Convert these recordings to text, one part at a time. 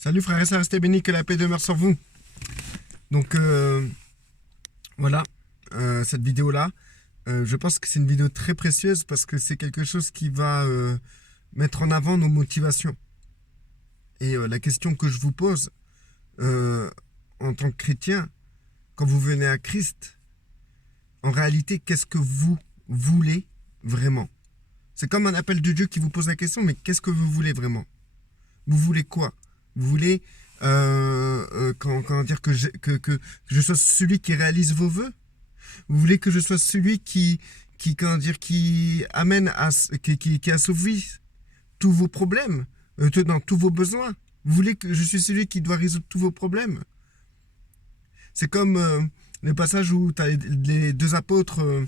Salut frères et sœurs, restez bénis, que la paix demeure sur vous. Donc voilà, cette vidéo-là, je pense que c'est une vidéo très précieuse parce que c'est quelque chose qui va mettre en avant nos motivations. Et la question que je vous pose en tant que chrétien, quand vous venez à Christ, en réalité, qu'est-ce que vous voulez vraiment? C'est comme un appel de Dieu qui vous pose la question, mais qu'est-ce que vous voulez vraiment? Vous voulez quoi? Vous voulez comment dire que je sois celui qui réalise vos vœux? Vous voulez que je sois celui qui amène qui assouvit tous vos problèmes, dans tous vos besoins? Vous voulez que je suis celui qui doit résoudre tous vos problèmes? C'est comme le passage où tu as les deux apôtres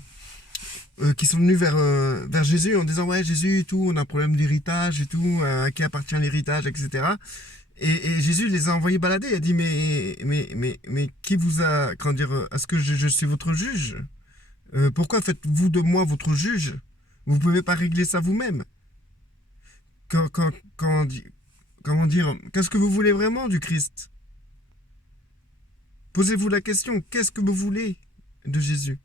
qui sont venus vers Jésus en disant ouais Jésus et tout, on a un problème d'héritage et tout, à qui appartient l'héritage, etc. Et Jésus les a envoyés balader. Il a dit mais qui vous a, comment dire, est-ce que je suis votre juge? Pourquoi faites-vous de moi votre juge? Vous ne pouvez pas régler ça vous-même. Comment dire, qu'est-ce que vous voulez vraiment du Christ? Posez-vous la question, qu'est-ce que vous voulez de Jésus?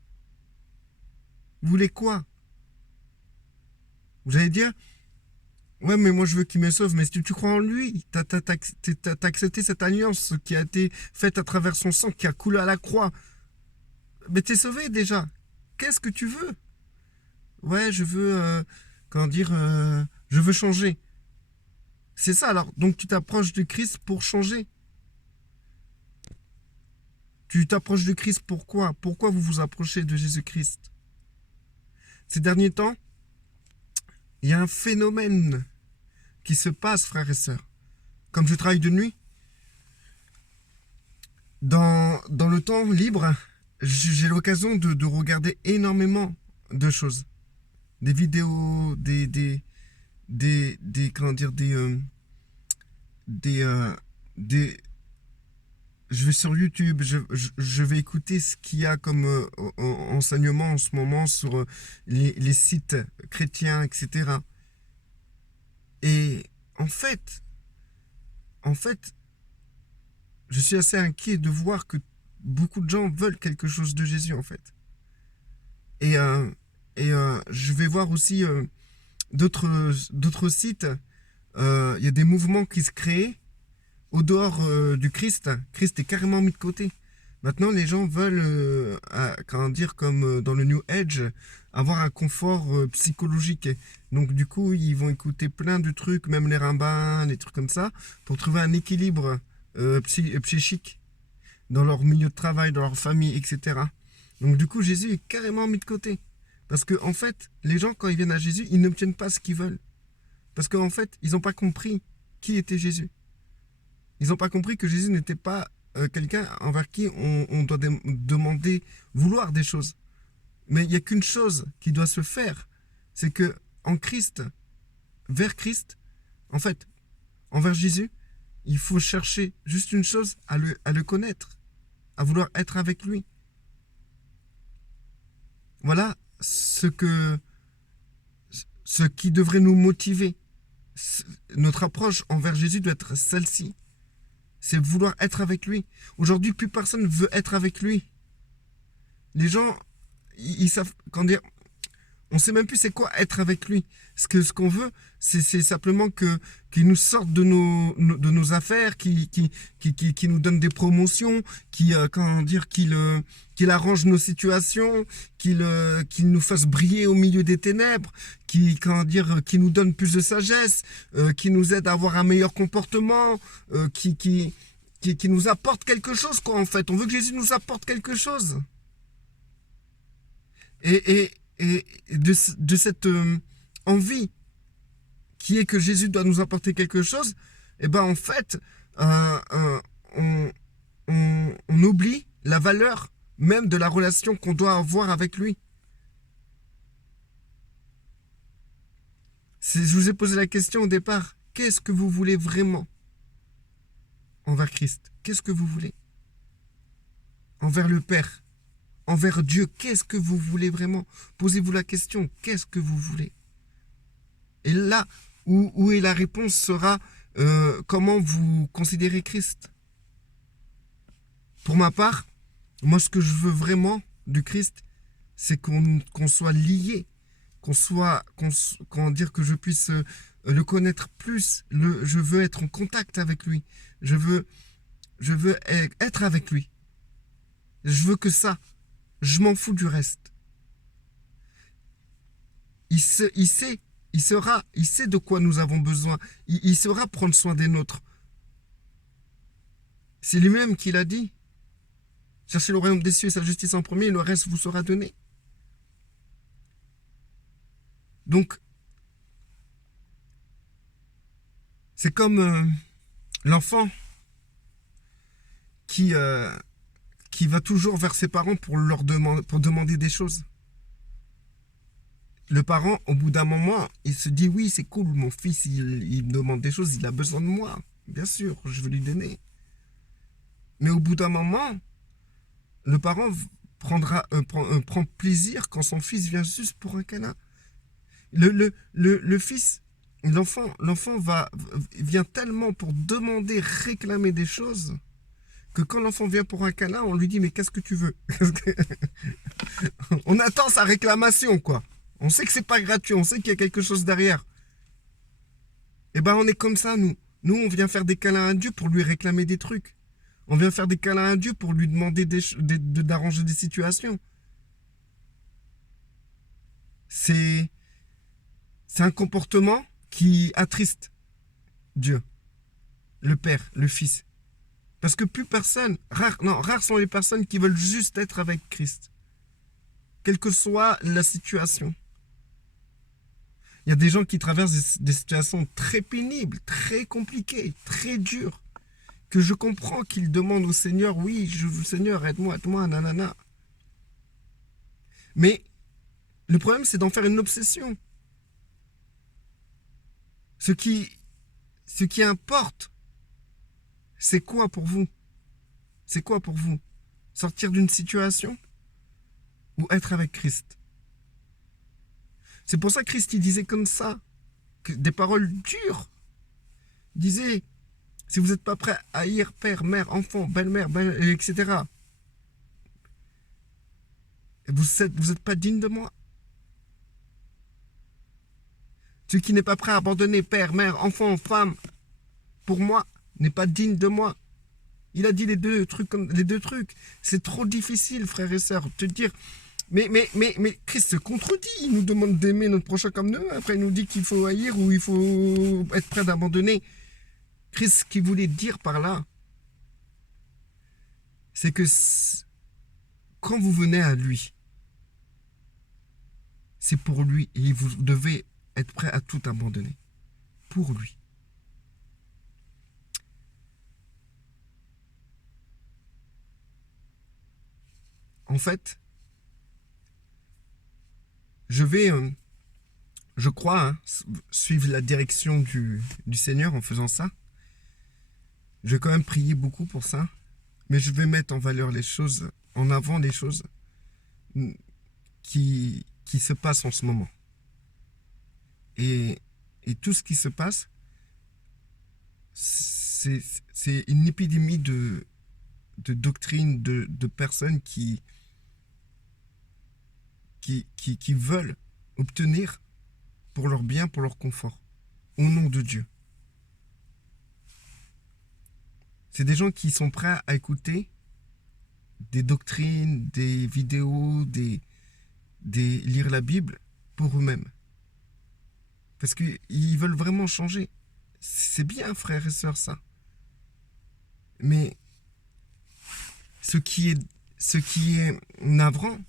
Vous voulez quoi? Vous allez dire, ouais, mais moi je veux qu'il me sauve, mais si tu crois en lui, t'as accepté cette alliance qui a été faite à travers son sang, qui a coulé à la croix. Mais t'es sauvé déjà. Qu'est-ce que tu veux? Ouais, je veux, je veux changer. C'est ça alors, donc tu t'approches du Christ pour changer. Tu t'approches du Christ pourquoi? Pourquoi vous vous approchez de Jésus-Christ? Ces derniers temps, il y a un phénomène qui se passe, frères et sœurs. Comme je travaille de nuit, dans le temps libre, j'ai l'occasion de regarder énormément de choses. Des vidéos, je vais sur YouTube, je vais écouter ce qu'il y a comme enseignement en ce moment sur les sites chrétiens, etc. Et en fait, je suis assez inquiet de voir que beaucoup de gens veulent quelque chose de Jésus, en fait. Et je vais voir aussi d'autres sites. Il y a des mouvements qui se créent au dehors du Christ. Christ est carrément mis de côté. Maintenant, les gens veulent, comme dans le New Age, avoir un confort psychologique. Donc, du coup, ils vont écouter plein de trucs, même les rabbins, les trucs comme ça, pour trouver un équilibre psychique dans leur milieu de travail, dans leur famille, etc. Donc, du coup, Jésus est carrément mis de côté. Parce que, en fait, les gens, quand ils viennent à Jésus, ils n'obtiennent pas ce qu'ils veulent. Parce qu'en fait, ils n'ont pas compris qui était Jésus. Ils n'ont pas compris que Jésus n'était pas quelqu'un envers qui on doit demander, vouloir des choses. Mais il n'y a qu'une chose qui doit se faire, c'est que en Christ, vers Christ, en fait, envers Jésus, il faut chercher juste une chose, à le connaître, à vouloir être avec lui. Voilà ce qui devrait nous motiver. Notre approche envers Jésus doit être celle-ci. C'est vouloir être avec lui. Aujourd'hui, plus personne ne veut être avec lui. Les gens, ils savent, on sait même plus c'est quoi être avec lui. Ce qu'on veut, c'est simplement qu'il nous sorte de nos affaires, qu'il nous donne des promotions, qu'il arrange nos situations, qu'il nous fasse briller au milieu des ténèbres, qu'il nous donne plus de sagesse, qu'il nous aide à avoir un meilleur comportement, qui nous apporte quelque chose, quoi, en fait. On veut que Jésus nous apporte quelque chose. Et de cette envie qui est que Jésus doit nous apporter quelque chose, et ben en fait, on oublie la valeur même de la relation qu'on doit avoir avec lui. Je vous ai posé la question au départ, qu'est-ce que vous voulez vraiment envers Christ? Qu'est-ce que vous voulez envers le Père? Envers Dieu, qu'est-ce que vous voulez vraiment? Posez-vous la question, qu'est-ce que vous voulez? Et là où est la réponse sera comment vous considérez Christ. Pour ma part, moi, ce que je veux vraiment du Christ, c'est qu'on soit lié, dire que je puisse le connaître plus. Je veux être en contact avec lui. Je veux être avec lui. Je veux que ça. Je m'en fous du reste. Il sait de quoi nous avons besoin. Il saura prendre soin des nôtres. C'est lui-même qui l'a dit. Cherchez le royaume des cieux et sa justice en premier, et le reste vous sera donné. Donc, c'est comme l'enfant qui va toujours vers ses parents pour demander des choses. Le parent, au bout d'un moment, il se dit, oui, c'est cool, mon fils, il me demande des choses, il a besoin de moi. Bien sûr, je vais lui donner. Mais au bout d'un moment, le parent prend plaisir quand son fils vient juste pour un câlin. L'enfant vient tellement pour demander, réclamer des choses, que quand l'enfant vient pour un câlin, on lui dit, mais qu'est-ce que tu veux? On attend sa réclamation, quoi. On sait que c'est pas gratuit, on sait qu'il y a quelque chose derrière. Eh ben, on est comme ça, nous. Nous, on vient faire des câlins à Dieu pour lui réclamer des trucs. On vient faire des câlins à Dieu pour lui demander d'arranger des situations. C'est un comportement qui attriste Dieu, le Père, le Fils. Parce que plus personne, rares sont les personnes qui veulent juste être avec Christ. Quelle que soit la situation. Il y a des gens qui traversent des situations très pénibles, très compliquées, très dures, que je comprends qu'ils demandent au Seigneur, oui, Seigneur, aide-moi, nanana. Mais le problème, c'est d'en faire une obsession. Ce qui importe, c'est quoi pour vous? C'est quoi pour vous? Sortir d'une situation ou être avec Christ? C'est pour ça que Christ il disait comme ça, des paroles dures. Il disait, si vous n'êtes pas prêt à haïr père, mère, enfant, belle-mère, etc., vous n'êtes pas digne de moi. Celui qui n'est pas prêt à abandonner père, mère, enfant, femme, pour moi, n'est pas digne de moi. Il a dit les deux trucs. C'est trop difficile, frères et sœurs, de te dire... Mais Christ se contredit. Il nous demande d'aimer notre prochain comme nous. Après, il nous dit qu'il faut haïr ou il faut être prêt d'abandonner. Christ, ce qu'il voulait dire par là, c'est que quand vous venez à lui, c'est pour lui et vous devez être prêt à tout abandonner. Pour lui. En fait, je crois, suivre la direction du Seigneur en faisant ça. Je vais quand même prier beaucoup pour ça, mais je vais mettre en valeur les choses, en avant les choses qui se passent en ce moment. Et tout ce qui se passe, c'est une épidémie de doctrines, de personnes qui veulent obtenir pour leur bien, pour leur confort, au nom de Dieu. C'est des gens qui sont prêts à écouter des doctrines, des vidéos, lire la Bible pour eux-mêmes. Parce qu'ils veulent vraiment changer. C'est bien, frères et sœurs, ça. Mais ce qui est navrant,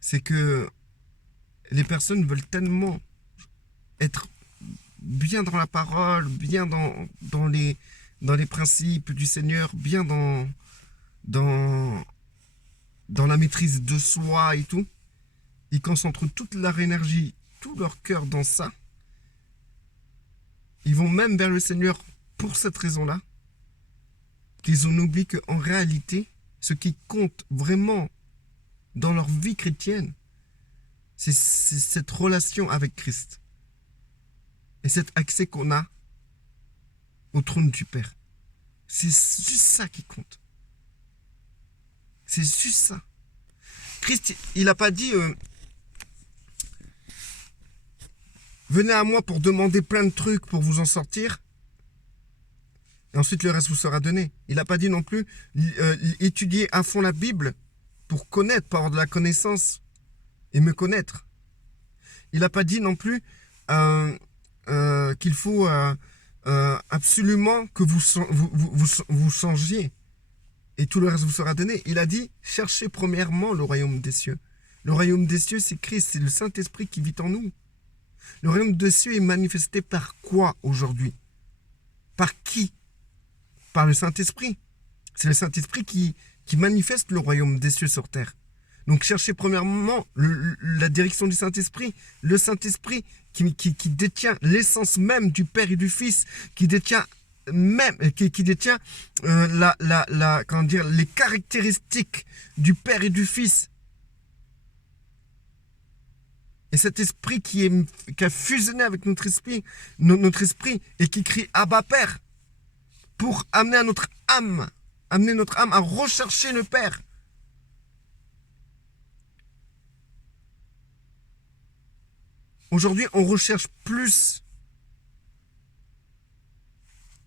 c'est que les personnes veulent tellement être bien dans la parole, bien dans les principes du Seigneur, bien dans la maîtrise de soi et tout. Ils concentrent toute leur énergie, tout leur cœur dans ça. Ils vont même vers le Seigneur pour cette raison-là, qu'ils ont oublié qu'en réalité, ce qui compte vraiment dans leur vie chrétienne, c'est cette relation avec Christ. Et cet accès qu'on a au trône du Père. C'est juste ça qui compte. C'est juste ça. Christ, il n'a pas dit venez à moi pour demander plein de trucs pour vous en sortir. Et ensuite le reste vous sera donné. Il n'a pas dit non plus étudier à fond la Bible pour connaître, pour avoir de la connaissance et me connaître. Il n'a pas dit non plus qu'il faut absolument que vous changiez et tout le reste vous sera donné. Il a dit cherchez premièrement le royaume des cieux. Le royaume des cieux, c'est Christ, c'est le Saint-Esprit qui vit en nous. Le royaume des cieux est manifesté par quoi aujourd'hui? Par qui? Par le Saint-Esprit. C'est le Saint-Esprit qui manifeste le royaume des cieux sur terre. Donc cherchez premièrement la direction du Saint-Esprit. Le Saint-Esprit qui détient l'essence même du Père et du Fils, qui détient comment dire, les caractéristiques du Père et du Fils. Et cet esprit qui a fusionné avec notre esprit et qui crie Abba Père, pour amener notre âme à rechercher le Père. Aujourd'hui, on recherche plus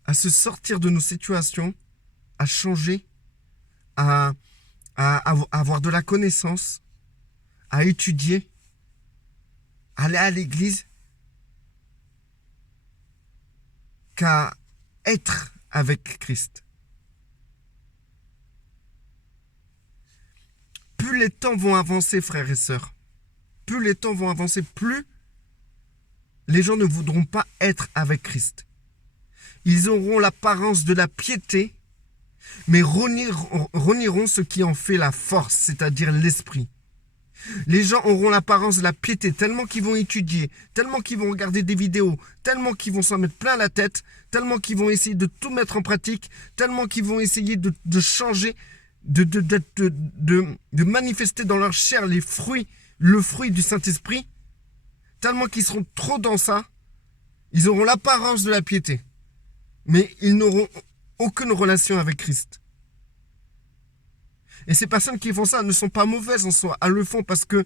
à se sortir de nos situations, à changer, à avoir de la connaissance, à étudier, à aller à l'église, qu'à être avec Christ. Plus les temps vont avancer, frères et sœurs, plus les temps vont avancer, plus les gens ne voudront pas être avec Christ. Ils auront l'apparence de la piété, mais renieront ce qui en fait la force, c'est-à-dire l'esprit. Les gens auront l'apparence de la piété tellement qu'ils vont étudier, tellement qu'ils vont regarder des vidéos, tellement qu'ils vont s'en mettre plein la tête, tellement qu'ils vont essayer de tout mettre en pratique, tellement qu'ils vont essayer de changer, de manifester dans leur chair le fruit du Saint-Esprit, tellement qu'ils seront trop dans ça, ils auront l'apparence de la piété, mais ils n'auront aucune relation avec Christ. Et ces personnes qui font ça ne sont pas mauvaises en soi. Elles le font parce que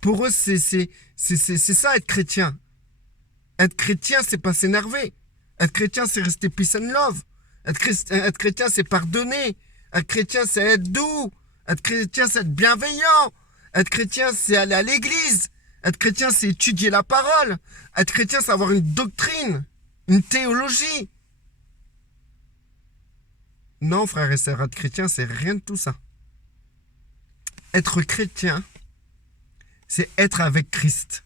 pour eux, c'est ça être chrétien. Être chrétien, c'est pas s'énerver. Être chrétien, c'est rester peace and love. Être chrétien, c'est pardonner. Être chrétien, c'est être doux. Être chrétien, c'est être bienveillant. Être chrétien, c'est aller à l'église. Être chrétien, c'est étudier la parole. Être chrétien, c'est avoir une doctrine, une théologie. Non, frères et sœurs, être chrétien, c'est rien de tout ça. Être chrétien, c'est être avec Christ.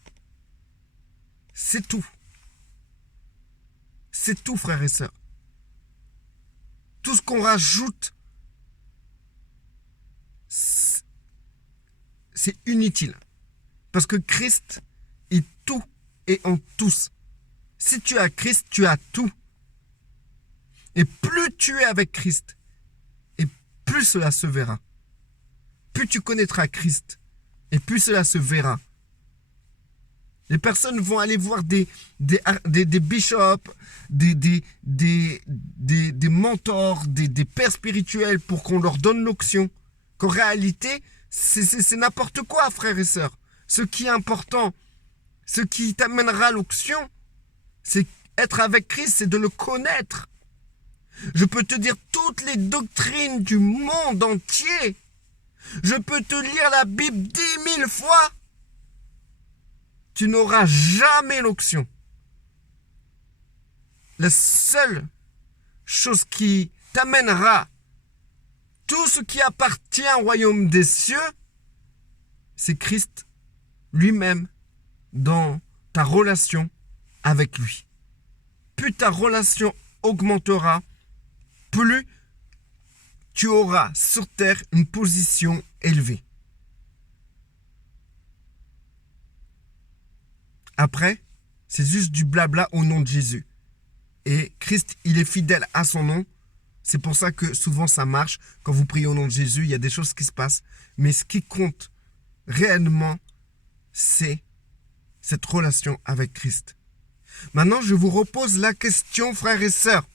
C'est tout. C'est tout, frères et sœurs. Tout ce qu'on rajoute, c'est inutile. Parce que Christ est tout et en tous. Si tu as Christ, tu as tout. Et plus tu es avec Christ, et plus cela se verra. Plus tu connaîtras Christ, et plus cela se verra. Les personnes vont aller voir des bishops, des mentors, des pères spirituels pour qu'on leur donne l'onction. Qu'en réalité, c'est n'importe quoi, frères et sœurs. Ce qui est important, ce qui t'amènera à l'onction, c'est être avec Christ, c'est de le connaître. Je peux te dire toutes les doctrines du monde entier. Je peux te lire la Bible 10 000 fois. Tu n'auras jamais l'onction. La seule chose qui t'amènera tout ce qui appartient au royaume des cieux, c'est Christ lui-même dans ta relation avec lui. Plus ta relation augmentera, plus tu auras sur terre une position élevée. Après, c'est juste du blabla au nom de Jésus. Et Christ, il est fidèle à son nom. C'est pour ça que souvent ça marche. Quand vous priez au nom de Jésus, il y a des choses qui se passent. Mais ce qui compte réellement, c'est cette relation avec Christ. Maintenant, je vous repose la question, frères et sœurs.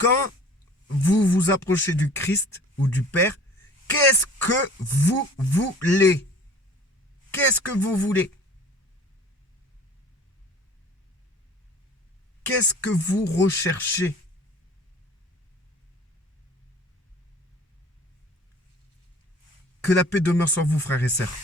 quand vous vous approchez du Christ ou du Père, qu'est-ce que vous voulez? Qu'est-ce que vous voulez? Qu'est-ce que vous recherchez? Que la paix demeure sur vous, frères et sœurs.